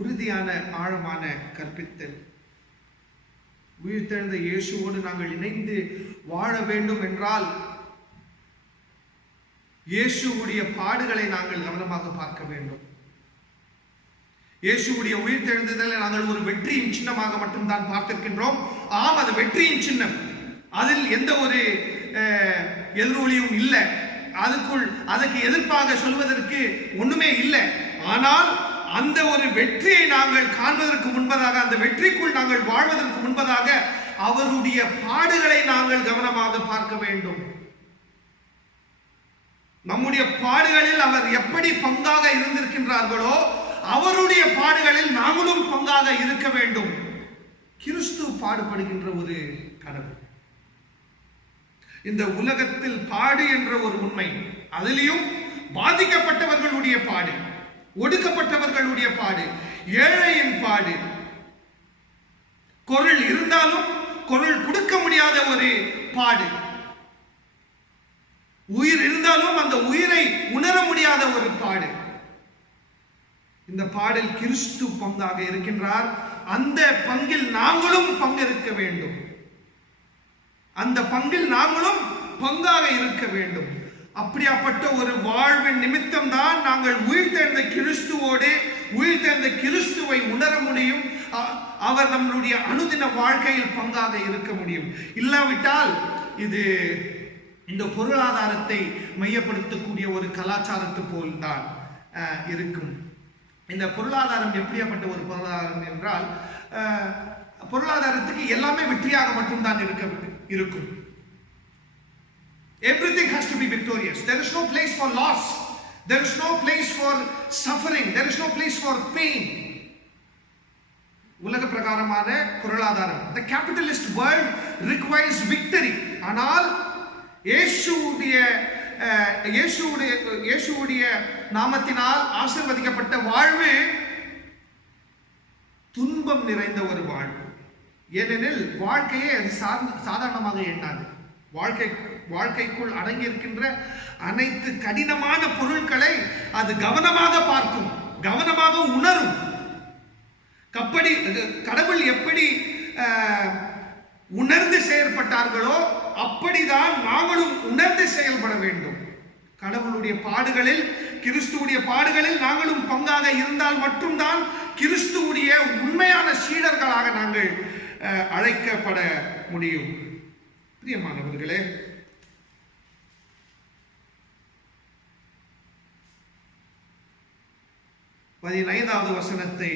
உறுதியான ஆழமான கற்பித்தல். உயிர்த்தெழுந்த இயேசுவோடு நாங்கள் இணைந்து வாழ வேண்டும் என்றால் இயேசுவுடைய பாடுகளை நாங்கள் கவனமாக பார்க்க வேண்டும். இயேசுவுடைய உயிர்த்தெழுந்ததை நாங்கள் ஒரு வெற்றியின் சின்னமாக மட்டும்தான் பார்த்திருக்கின்றோம். ஆம், அது வெற்றியின் சின்னம், அதில் எந்த ஒரு எதிரொலியும் இல்லை, அதற்கு எதிர்ப்பாக சொல்வதற்கு ஒண்ணுமே இல்லை. ஆனால் அந்த ஒரு வெற்றியை நாங்கள் காண்பதற்கு முன்பதாக, அந்த வெற்றிக்குள் நாங்கள் வாழ்வதற்கு முன்பதாக அவருடைய பாடுகளை நாங்கள் கவனமாக பார்க்க வேண்டும். நம்முடைய பாடுகளில் அவர் எப்படி பங்காக இருந்திருக்கின்றார்களோ அவருடைய பாடுகளில் நாங்களும் பங்காக இருக்க வேண்டும். கிறிஸ்து பாடுபடுகின்ற ஒரு கடவுள். இந்த உலகத்தில் பாடு என்ற ஒரு உண்மை, அதிலும் பாதிக்கப்பட்டவர்களுடைய பாடு, ஒடுக்கப்பட்டவர்களுடைய பாடு, ஏழையின் பாடு, குரல் இருந்தாலும் குரல் கொடுக்க முடியாத ஒரு பாடு, உயிர் இருந்தாலும் அந்த உயிரை உணர முடியாத ஒரு பாடு. இந்த பாடில் கிறிஸ்து பங்காக இருக்கின்றார். அந்த பங்கில் நாங்களும் பங்கெடுக்க வேண்டும். அந்த பங்கில் நாங்களும் பங்காக இருக்க வேண்டும். அப்படியாப்பட்ட ஒரு வாழ்வின் நிமித்தம் தான் நாங்கள் உயிர்த்தெழுந்த கிறிஸ்துவோடு, உயிர்த்தெழுந்த கிறிஸ்துவை உணர முடியும். அவர் நம்மளுடைய அனுதின வாழ்க்கையில் பங்காக இருக்க முடியும். இல்லாவிட்டால் இது இந்த பொருளாதாரத்தை மையப்படுத்தக்கூடிய ஒரு கலாச்சாரத்து போல் தான் இருக்கும். இந்த பொருளாதாரம் எப்படியாப்பட்ட ஒரு பொருளாதாரம் என்றால், பொருளாதாரத்துக்கு எல்லாமே வெற்றியாக மட்டும்தான் இருக்கும். Everything has to be victorious. There is no place for loss. There is no place for suffering. There is no place for pain. உலக பிரகாரமான பொருளாதாரம், the capitalist world requires victory. ஆனால் இயேசுவுடைய நாமத்தினால் ஆசீர்வதிக்கப்பட்ட வாழ்வு துன்பம் நிறைந்த ஒரு வாழ்வு. ஏனெனில் வாழ்க்கையை அது சாதாரணமாக எண்ணாது. வாழ்க்கைக்குள் அடங்கியிருக்கின்ற அனைத்து கடினமான பொருட்களை அது கவனமாக பார்க்கும், கவனமாக உணரும். கடவுள் எப்படி உணர்ந்து செயல்பட்டார்களோ அப்படிதான் நாங்களும் உணர்ந்து செயல்பட வேண்டும். கடவுளுடைய பாடுகளில், கிறிஸ்துவுடைய பாடுகளில் நாங்களும் பங்காக இருந்தால் மட்டும்தான் கிறிஸ்துவுடைய உண்மையான சீடர்களாக நாங்கள் அழைக்கப்பட முடியும். பிரியமானவர்களே, பதினைந்தாவது வசனத்தை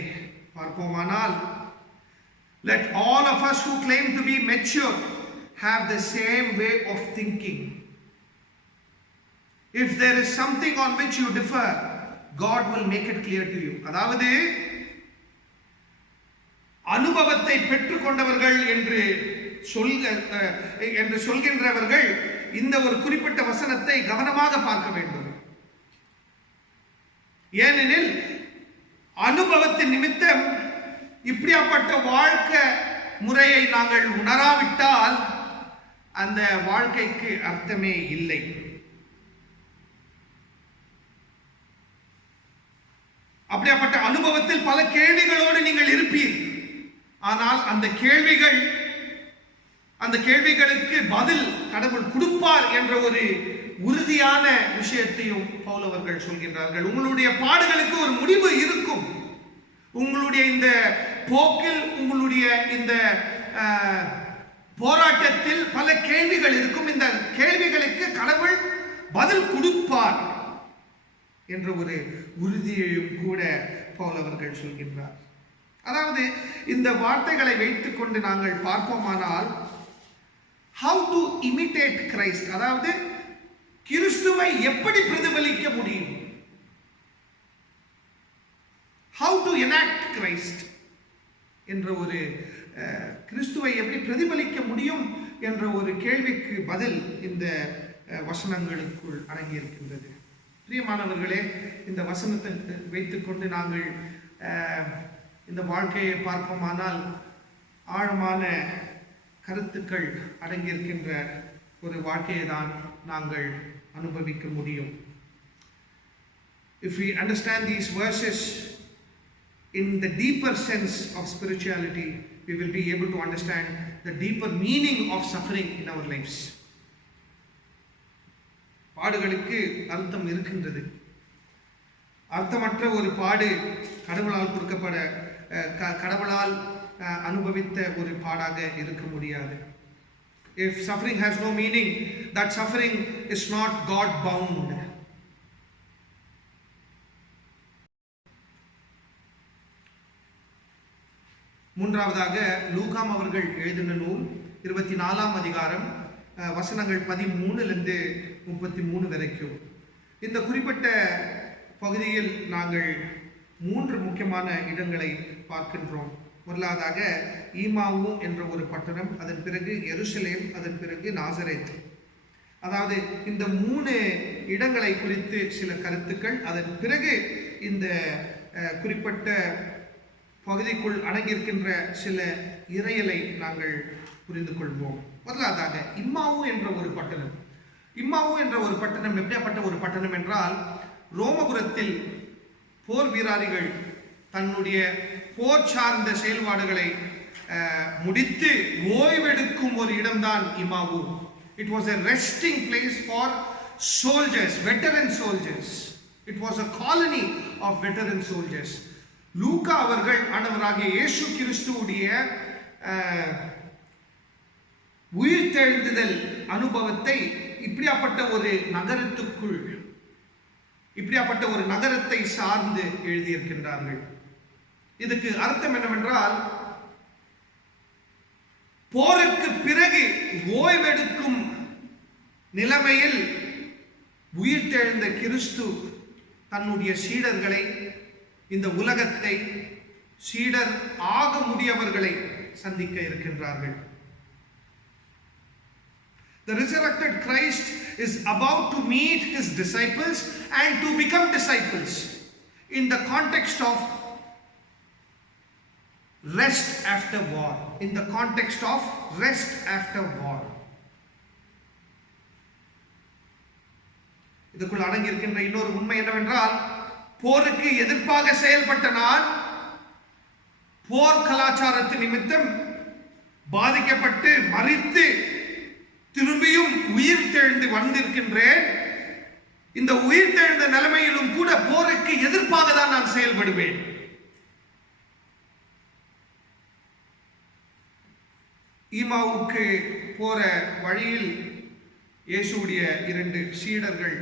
பார்ப்போமானால், let all of us who claim to be mature have the same way of thinking. If there is something on which you differ, God will make it clear to you. அதாவது அனுபவத்தை பெற்றுக்கொண்டவர்கள் என்று சொல்கின்றவர்கள் இந்த ஒரு குறிப்பிட்ட வசனத்தை கவனமாக பார்க்க வேண்டும். ஏனெனில் அனுபவத்தின் நிமித்தம் இப்படியாப்பட்ட வாழ்க்கை முறையை நாங்கள் உணராவிட்டால் அந்த வாழ்க்கைக்கு அர்த்தமே இல்லை. அப்படியாப்பட்ட அனுபவத்தில் பல கேள்விகளோடு நீங்கள் இருப்பீர். ஆனால் அந்த கேள்விகளுக்கு பதில் கடவுள் கொடுப்பார் என்ற ஒரு உறுதியான விஷயத்தையும் பவுல் அவர்கள் சொல்கின்றார்கள். உங்களுடைய பாடுகளுக்கு ஒரு முடிவு இருக்கும். உங்களுடைய இந்த போக்கில், உங்களுடைய இந்த போராட்டத்தில் பல கேள்விகள் இருக்கும். இந்த கேள்விகளுக்கு கடவுள் பதில் கொடுப்பார் என்ற ஒரு உறுதியையும் கூட பவுல் அவர்கள் சொல்கின்றார். அதாவது இந்த வார்த்தைகளை வைத்துக் கொண்டு நாங்கள் பார்ப்போமானால், how to imitate Christ, அதாவது கிறிஸ்துவை எப்படி பிரதிபலிக்க முடியும், how to enact Christ என்ற ஒரு கிறிஸ்துவை எப்படி பிரதிபலிக்க முடியும் என்ற ஒரு கேள்விக்கு பதில் இந்த வசனங்களுக்குள் அடங்கியிருக்கின்றது. பிரியமானவர்களே, இந்த வசனத்தை வைத்துக்கொண்டு நாங்கள் இந்த வாழ்க்கையை பார்ப்போமானால் ஆழமான கருத்துக்கள் அடங்கியிருக்கின்ற ஒரு வாழ்க்கையை தான் நாங்கள் அனுபவிக்க முடியும். If we understand these verses in the deeper sense of spirituality, we will be able to understand the deeper meaning of suffering in our lives. பாடுகளுக்கு அர்த்தம் இருக்கின்றது. அர்த்தமற்ற ஒரு பாடு கடவுளால் கொடுக்கப்பட கடவுளால் அனுபவித்த ஒரு பாடாக இருக்க முடியாது. If suffering has no meaning, that suffering is not God bound. மூன்றாவதாக லூகாம் அவர்கள் எழுதின நூல் 24ஆம் அதிகாரம் வசனங்கள் 13 33 வரைக்கும். இந்த குறிப்பிட்ட பகுதியில் நாங்கள் 3 முக்கியமான இடங்களை பார்க்கின்றோம். முதலாவதாக ஈமாவு என்ற ஒரு பட்டணம், அதன் பிறகு எருசலேம், அதன் பிறகு நாசரேத். அதாவது இந்த 3 இடங்களை குறித்து சில கருத்துக்கள், அதன் பிறகு இந்த குறிப்பிட்ட பகுதிக்குள் அடங்கியிருக்கின்ற சில இறையலை நாங்கள் புரிந்து கொள்வோம். முதலாவதாக இம்மாவு என்ற ஒரு பட்டணம். இம்மாவு என்ற ஒரு பட்டணம் எப்படிப்பட்ட ஒரு பட்டணம் என்றால், ரோமபுரத்தில் போர் வீரர்கள் தன்னுடைய போர் சார்ந்த செயல்பாடுகளை முடித்து ஓய்வெடுக்கும் ஒரு இடம்தான் இம்மாவு. It was a resting place for soldiers, veteran soldiers. It was a colony of veteran soldiers. லூக்கா அவர்கள் ஆண்டவராகிய இயேசு கிறிஸ்துவுடைய உயிர்த்தெழுந்துதல் அனுபவத்தை இப்படியாப்பட்ட ஒரு நகரத்துக்குள், இப்படியாப்பட்ட ஒரு நகரத்தை சார்ந்து எழுதியிருக்கின்றார்கள். இதுக்கு அர்த்தம் என்னவென்றால், போருக்கு பிறகு ஓய்வெடுக்கும் நிலைமையில் உயிர்த்தெழுந்த கிறிஸ்து தன்னுடைய சீடர்களை, இந்த உலகத்தை, சீடர் ஆக முடியவர்களை சந்திக்க இருக்கின்றார்கள். The resurrected Christ is about to meet his disciples and to become disciples in the context of rest after war. In the context of rest after war. இதுக்குள் அடங்கி இருக்கின்ற இன்னொரு உண்மை என்னவென்றால், போருக்கு எதிர்ப்பாக செயல்பட்ட நான் போர் கலாச்சாரத்து நிமித்தம் பாதிக்கப்பட்டு மரித்து திரும்பியும் உயிர் தெழுந்து வந்திருக்கின்றேன். இந்த உயிர் தெழுந்த நிலைமையிலும் கூட போருக்கு எதிர்ப்பாக தான் நான் செயல்படுவேன். ஈமாவுக்கு போற வழியில் இயேசுடைய 2 சீடர்கள்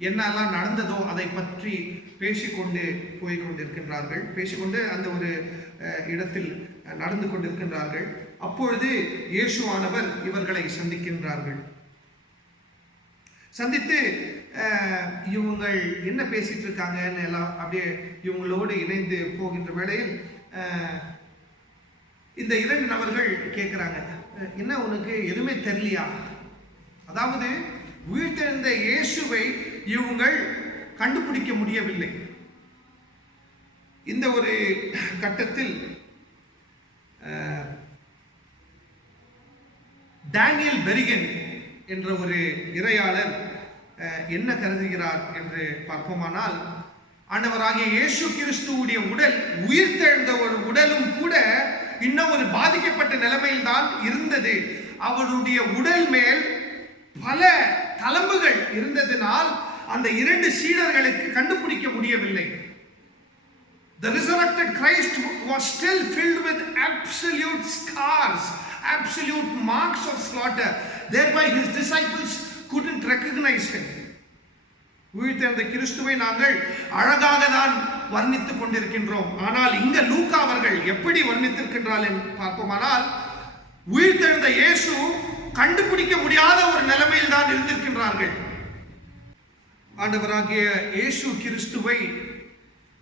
என்னெல்லாம் நடந்ததோ அதை பற்றி பேசிக்கொண்டு போய்கொண்டிருக்கின்றார்கள். பேசிக்கொண்டு அந்த ஒரு இடத்தில் நடந்து கொண்டிருக்கின்றார்கள். அப்பொழுது இயேசுவானவர் இவர்களை சந்திக்கின்றார்கள். சந்தித்து இவங்கள் என்ன பேசிட்டு இருக்காங்கன்னு எல்லாம் அப்படியே இவங்களோடு இணைந்து போகின்ற வேளையில் இந்த 2 நபர்கள் கேட்குறாங்க, என்ன உனக்கு எதுவுமே தெரியலையா? அதாவது உயிர்த்தெழுந்த இயேசுவை இவங்கள் கண்டுபிடிக்க முடியவில்லை. இந்த ஒரு கட்டத்தில் டேனியல் பெரிகன் என்ற ஒரு இறையாளர் என்ன கருதுகிறார் என்று பார்ப்போமானால், ஆண்டவராகிய இயேசு கிறிஸ்துவுடைய உடல், உயிர்த்தெழுந்த ஒரு உடலும் கூட இன்னும் ஒரு பாதிக்கப்பட்ட நிலைமையில் தான் இருந்தது. அவருடைய உடல் மேல் பல தழும்புகள் இருந்ததினால் அந்த 2 சீடர்களுக்கு கண்டுபிடிக்க முடியவில்லை. The resurrected Christ was still filled with absolute scars, absolute marks of slaughter. Thereby his disciples couldn't recognize him. உயிர்த்தெழுந்த கிறிஸ்துவை நாங்கள் அழகாக தான் வர்ணித்துக் கொண்டிருக்கின்றோம். ஆனால் இங்க லூக்கா அவர்கள் எப்படி வர்ணித்திருக்கின்றார் என்று பார்ப்போமானால், உயிர்த்தெழுந்த இயேசு கண்டுபிடிக்க முடியாத ஒரு நிலைமையில் தான் இருந்திருக்கின்றார்கள். ஆண்டவராகிய இயேசு கிறிஸ்துவை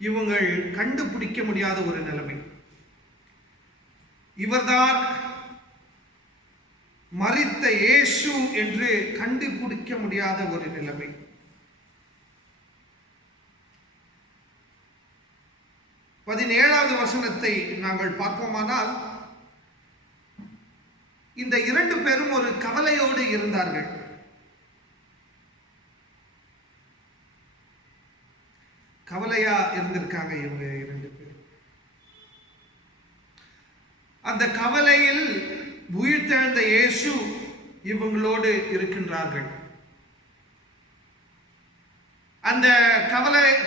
இவங்கள் கண்டுபிடிக்க முடியாத ஒரு நிலைமை. இவர்தான் மரித்த இயேசு என்று கண்டுபிடிக்க முடியாத ஒரு நிலைமை. பதினேழாவது வசனத்தை நாங்கள் பார்ப்போமானால், இந்த 2 பேரும் ஒரு கவலையோடு இருந்தார்கள். கவலையா இருந்திருக்காங்க இவங்க 2 பேர். அந்த கவலையில் உயிர்த்தெழுந்த இயேசு இவங்களோடு இருக்கின்றார்கள். அந்த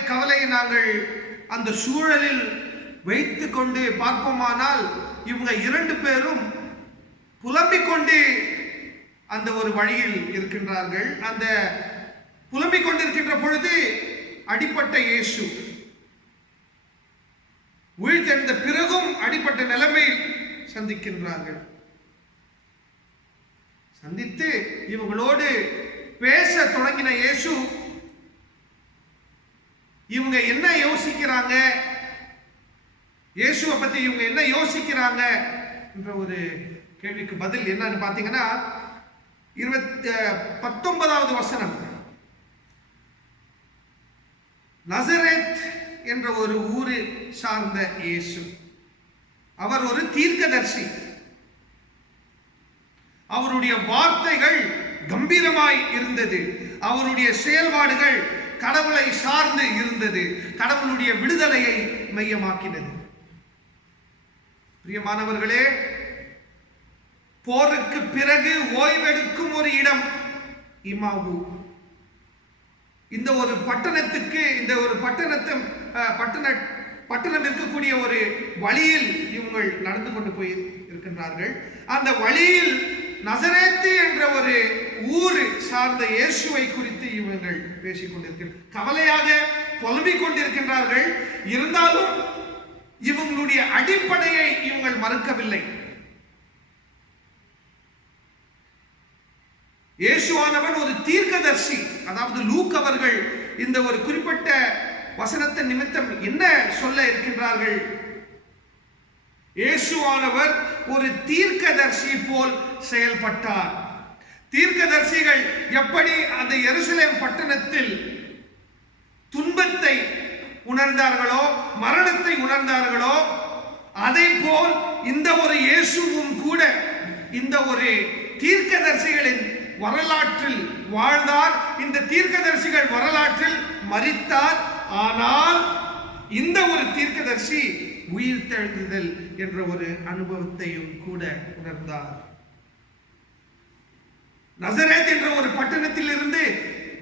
கவலையை நாங்கள் அந்த சூழலில் வைத்துக் கொண்டு பார்ப்போமானால், இவங்க 2 பேரும் புலம்பிக் கொண்டு அந்த ஒரு வழியில் இருக்கின்றார்கள். அந்த புலம்பிக் கொண்டிருக்கின்ற பொழுது அடிப்பட்ட இயேசு உயிர்த்தெழுந்த பிறகும் அடிப்பட்ட நிலைமையில் சந்திக்கின்றார்கள். சந்தித்து இவங்களோடு பேச தொடங்கின இயேசு, இவங்க என்ன யோசிக்கிறாங்க, இயேசுவை பத்தி இவங்க என்ன யோசிக்கிறாங்க என்ற ஒரு கேள்விக்கு பதில் என்னன்னு பார்த்தீங்கன்னா, 19வது வசனம், நசரேத் என்ற ஒரு ஊரை சார்ந்த இயேசு, அவர் ஒரு தீர்க்கதரிசி. அவருடைய வார்த்தைகள் கம்பீரமாய் இருந்தது. அவருடைய செயல்பாடுகள் கடவுளை சார்ந்து இருந்தது. கடவுளுடைய விடுதலையை மையமாக்கினது. பிரியமானவர்களே, போருக்கு பிறகு ஓய்வெடுக்கும் ஒரு இடம் இமாவு. இந்த ஒரு பட்டணத்துக்கு, இந்த ஒரு பட்டணம் இருக்கக்கூடிய ஒரு வழியில் இவங்கள் நடந்து கொண்டு போய் இருக்கின்றார்கள். அந்த வழியில் நசரேத்து என்ற ஒரு ஊர் சார்ந்த இயேசுவை குறித்து இவங்கள் பேசிக் கொண்டிருக்கிறார்கள். கவலையாக புலம்பிக் கொண்டிருக்கின்றார்கள். இருந்தாலும் இவங்களுடைய அடிப்படையை இவங்கள் மறுக்கவில்லை. இயேசுவானவன் ஒரு தீர்க்கதரிசி. அதாவது லூக் அவர்கள் இந்த ஒரு குறிப்பிட்ட வசனத்தின் நிமித்தம் என்ன சொல்ல இருக்கின்றார்கள்? இயேசுவானவர் ஒரு தீர்க்கதரிசி போல் செயல்பட்டார். தீர்க்கதரிசிகள் எப்படி அந்த எருசலேம் பட்டணத்தில் துன்பத்தை உணர்ந்தார்களோ, மரணத்தை உணர்ந்தார்களோ, அதை போல் இந்த ஒரு இயேசுவும் கூட இந்த ஒரு தீர்க்கதரிசிகளின் வரலாற்றில் வாழ்ந்தார். இந்த தீர்க்கதரிசிகள் வரலாற்றில் மரித்தார். ஆனால் இந்த ஒரு தீர்க்கதரிசி உயிர்த்தெழுதல் என்ற ஒரு அனுபவத்தையும் கூட உணர்ந்தார். நசரேத் என்ற ஒரு பட்டணத்தில் இருந்து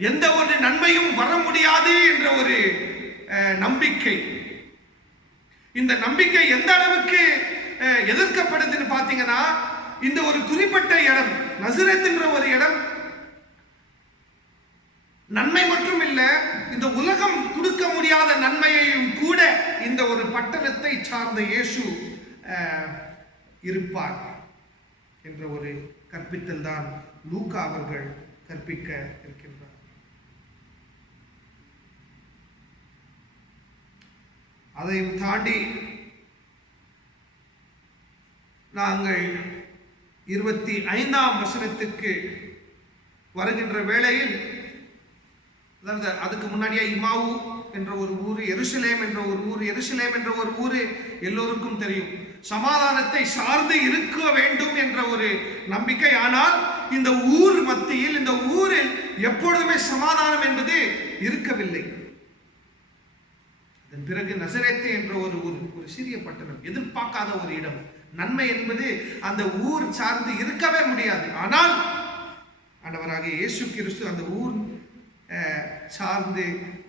எந்த ஒரு நன்மையும் வர முடியாது என்ற ஒரு நம்பிக்கை. இந்த நம்பிக்கை எந்த அளவுக்கு எதிர்க்கப்படுதுன்னு பாத்தீங்கன்னா, இந்த ஒரு குறிப்பிட்ட இடம் நசரேத் என்ற ஒரு இடம் நன்மை மட்டும் இல்ல, இந்த உலகம் கொடுக்க முடியாத நன்மையையும் கூட இந்த ஒரு பட்டணத்தை சார்ந்த இயேசு இருப்பார் என்ற ஒரு கற்பித்தல் தான் லூக்கா அவர்கள் கற்பிக்க இருக்கின்றார். அதையும் தாண்டி நாங்கள் 25ஆம் வசனத்துக்கு வருகின்ற வேளையில், அதாவது அதுக்கு முன்னாடியே இமாவு என்ற ஒரு ஊர், எருசலேம் என்ற ஒரு ஊர். எருசலேம் என்ற ஒரு ஊர் எல்லோருக்கும் தெரியும். சமாதானத்தை சார்ந்து இருக்க வேண்டும் என்ற ஒரு நம்பிக்கை. ஆனால் இந்த ஊர் மத்தியில், இந்த ஊரில் எப்பொழுதுமே சமாதானம் என்பது இருக்கவில்லை. அதன் பிறகு நசரேத்து என்ற ஒரு ஊர், ஒரு சிறிய பட்டணம், எதிர்பார்க்காத ஒரு இடம். நன்மை என்பது அந்த ஊர் சார்ந்து இருக்கவே முடியாது. ஆனால் ஆண்டவராகிய இயேசு கிறிஸ்து அந்த ஊர் சார்ந்து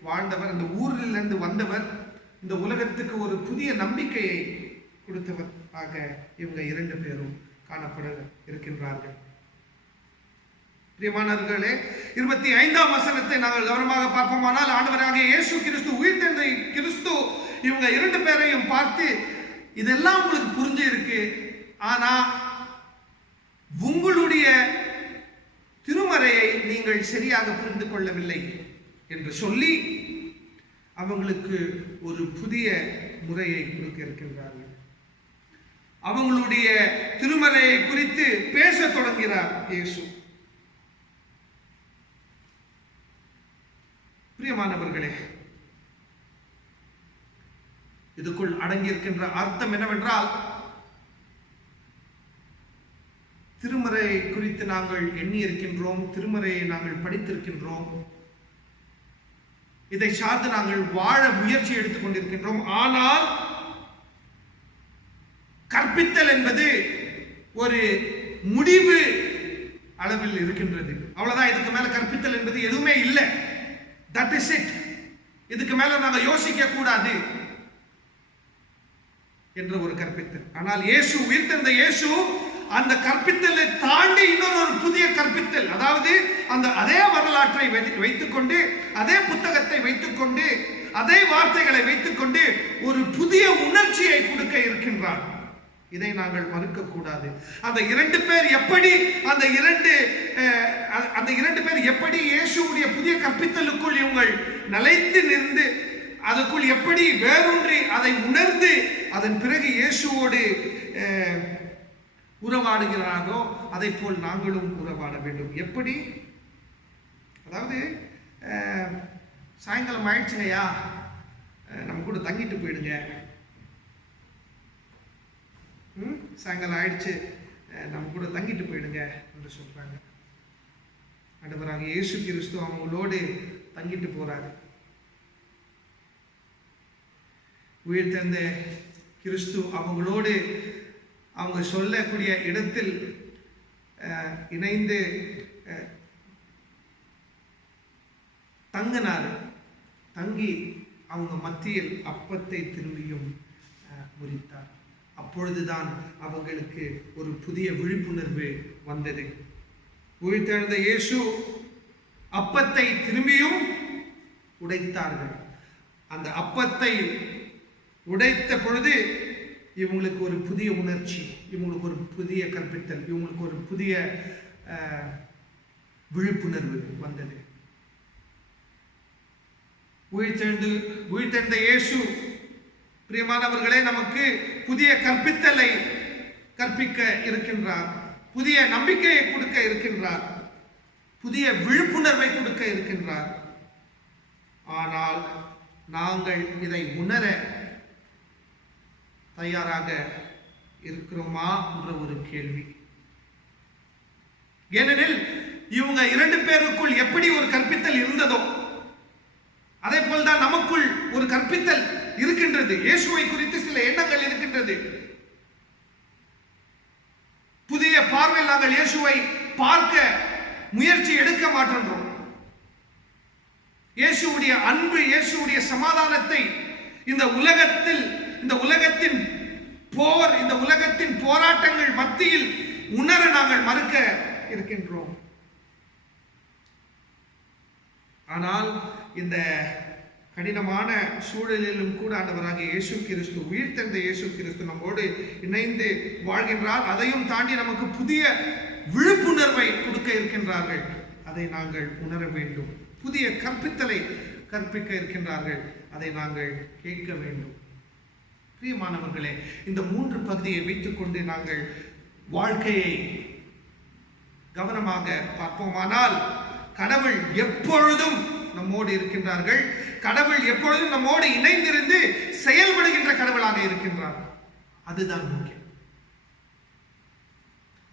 வாழ்ந்தவர், அந்த ஊரிலிருந்து வந்தவர், இந்த உலகத்துக்கு ஒரு புதிய நம்பிக்கையை கொடுத்தவராக இவங்க 2 பேரும் காணப்பட இருக்கின்றார்கள். பிரியமானவர்களே, 25ஆம் வசனத்தை நாங்கள் கவனமாக பார்ப்போமானால், ஆண்டவராகிய இயேசு கிறிஸ்து, உயிர்த்தெழுந்த கிறிஸ்து இவங்க 2 பேரையும் பார்த்து, இதெல்லாம் உங்களுக்கு புரிஞ்சு இருக்கு, ஆனா உங்களுடைய திருமறையை நீங்கள் சரியாக புரிந்து கொள்ளவில்லை என்று சொல்லி அவங்களுக்கு ஒரு புதிய முறையை கொடுக்க இருக்கின்றார்கள். அவங்களுடைய திருமறையை குறித்து பேச தொடங்குகிறார் இயேசு. பிரியமானவர்களே, இதுக்குள் அடங்கியிருக்கின்ற அர்த்தம் என்னவென்றால், திருமறையை குறித்து நாங்கள் எண்ணி இருக்கின்றோம், திருமறையை நாங்கள் படித்திருக்கின்றோம், இதை சார்ந்து நாங்கள் வாழ முயற்சி எடுத்துக் கொண்டிருக்கின்றோம். ஆனால் கற்பித்தல் என்பது ஒரு முடிவு அளவில் இருக்கின்றது. அவ்வளவுதான், இதுக்கு மேல கற்பித்தல் என்பது எதுவுமே இல்லை. That is it. இதுக்கு மேல நாங்கள் யோசிக்க கூடாது என்ற ஒரு கற்பித்தல். ஆனால் இயேசு, உயிர்த்தெழுந்த இயேசு, அந்த கற்பித்தலை தாண்டி இன்னொரு புதிய கற்பித்தல், அதாவது அந்த அதே வரலாற்றை வைத்துக்கொண்டு, அதே புத்தகத்தை வைத்துக்கொண்டு, அதே வார்த்தைகளை வைத்துக்கொண்டு ஒரு புதிய உணர்ச்சியை கொடுக்க இருக்கின்றார். இதை நாங்கள் மறுக்க கூடாது. அந்த 2 பேர் எப்படி அந்த இரண்டு பேர் எப்படி இயேசுவுடைய புதிய கற்பித்தலுக்குள் இவங்கள் நிலைத்து நின்று, அதுக்குள் எப்படி வேரூன்றி அதை உணர்ந்து அதன் பிறகு இயேசுவோடு உறவாடுகிறாரோ அதை போல் நாங்களும் உறவாட வேண்டும். எப்படி? அதாவது சாயங்காலம் ஆயிடுச்சுங்கய்யா, நம்ம கூட தங்கிட்டு போயிடுங்க, சாயங்காலம் ஆயிடுச்சு, நம்ம கூட தங்கிட்டு போயிடுங்க என்று சொல்றாங்க. ஆண்டவராகிய இயேசு கிறிஸ்து அவங்களோடு தங்கிட்டு போறாரு. உயிர்த்தெழுந்த கிறிஸ்து அவங்களோடு அவங்க சொல்லக்கூடிய இடத்தில் இணைந்து தங்கினார். தங்கி அவங்க மத்தியில் அப்பத்தை திரும்பியும் முறித்தார். அப்பொழுதுதான் அவங்களுக்கு ஒரு புதிய விழிப்புணர்வு வந்தது. உயிர்த்தெழுந்த இயேசு அப்பத்தை திரும்பியும் உடைத்தார்கள். அந்த அப்பத்தை உடைத்த பொழுது இவங்களுக்கு ஒரு புதிய உணர்ச்சி, இவங்களுக்கு ஒரு புதிய கற்பித்தல், இவங்களுக்கு ஒரு புதிய விழிப்புணர்வு வந்தது. உயிர்த்தெழுந்த இயேசு பிரியமானவர்களே நமக்கு புதிய கற்பித்தலை கற்பிக்க இருக்கின்றார், புதிய நம்பிக்கையை கொடுக்க இருக்கின்றார், புதிய விழிப்புணர்வை கொடுக்க இருக்கின்றார். ஆனால் நாங்கள் இதை உணர தயாராக இருக்கிறோமா என்ற ஒரு கேள்வி. ஏனெனில் இவங்க 2 பேருக்குள் எப்படி ஒரு கற்பித்தல் இருந்ததோ அதே போல்தான் நமக்குள் ஒரு கற்பித்தல் இருக்கின்றது. இயேசுவை குறித்து சில எண்ணங்கள் இருக்கின்றது. புதிய பார்வையில் நாங்கள் இயேசுவை பார்க்க முயற்சி எடுக்க மாட்டோம். இயேசுவுடைய அன்பு, இயேசுவுடைய சமாதானத்தை இந்த உலகத்தின் போர், இந்த உலகத்தின் போராட்டங்கள் மத்தியில் உணர நாங்கள் மறுக்க இருக்கின்றோம். ஆனால் இந்த கடினமான சூழலிலும் கூட ஆண்டவராகிய இயேசு கிறிஸ்து, உயிர்த்தெழுந்த இயேசு கிறிஸ்து நம்மோடு இணைந்து வாழ்கின்றார். அதையும் தாண்டி நமக்கு புதிய விழிப்புணர்வை கொடுக்க இருக்கின்றார்கள். அதை நாங்கள் உணர வேண்டும். புதிய கற்பித்தலை கற்பிக்க இருக்கின்றார்கள். அதை நாங்கள் கேட்க வேண்டும். பிரியமானவர்களே, இந்த 3 பகுதியை வைத்துக்கொண்டு நாங்கள் வாழ்க்கையை கவனமாக பார்ப்போமானால், கடவுள் எப்பொழுதும் நம்மோடு இருக்கின்றார்கள். கடவுள் எப்பொழுதும் நம்மோடு இணைந்திருந்து செயல்படுகின்ற கடவுளாக இருக்கின்றார். அதுதான் முக்கியம்.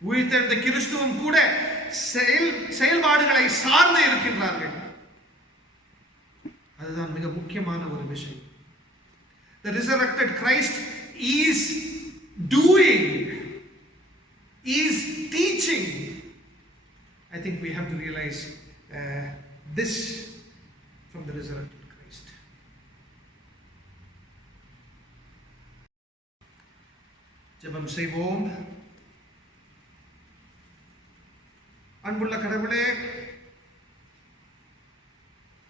உயிர்த்தெழுந்த கிறிஸ்துவும் கூட செயல்பாடுகளை சார்ந்து இருக்கின்றார்கள். அதுதான் மிக முக்கியமான ஒரு விஷயம். The resurrected Christ is doing, is teaching. I think we have to realize this from the resurrected Christ. ஜெபம் செய்வோம். அன்புள்ள கடவுளே,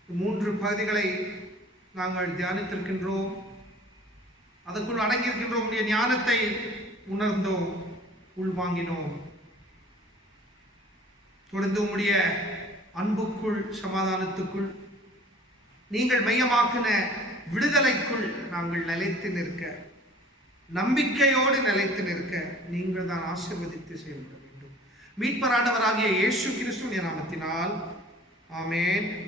3 பகுதிகளை நாங்கள் தியானித்திருக்கின்றோம். அதற்குள் அடங்கியிருக்கின்றோம். உடைய ஞானத்தை உணர்ந்தோம், உள்வாங்கினோம். தொடர்ந்து உடைய அன்புக்குள், சமாதானத்துக்குள், நீங்கள் மையமாக்கின விடுதலைக்குள் நாங்கள் நிலைத்து நிற்க, நம்பிக்கையோடு நிலைத்து நிற்க நீங்கள் தான் ஆசீர்வதித்து செயல்பட வேண்டும். மீட்பரானவராகிய இயேசு கிறிஸ்துவின் நாமத்தினால் ஆமென்.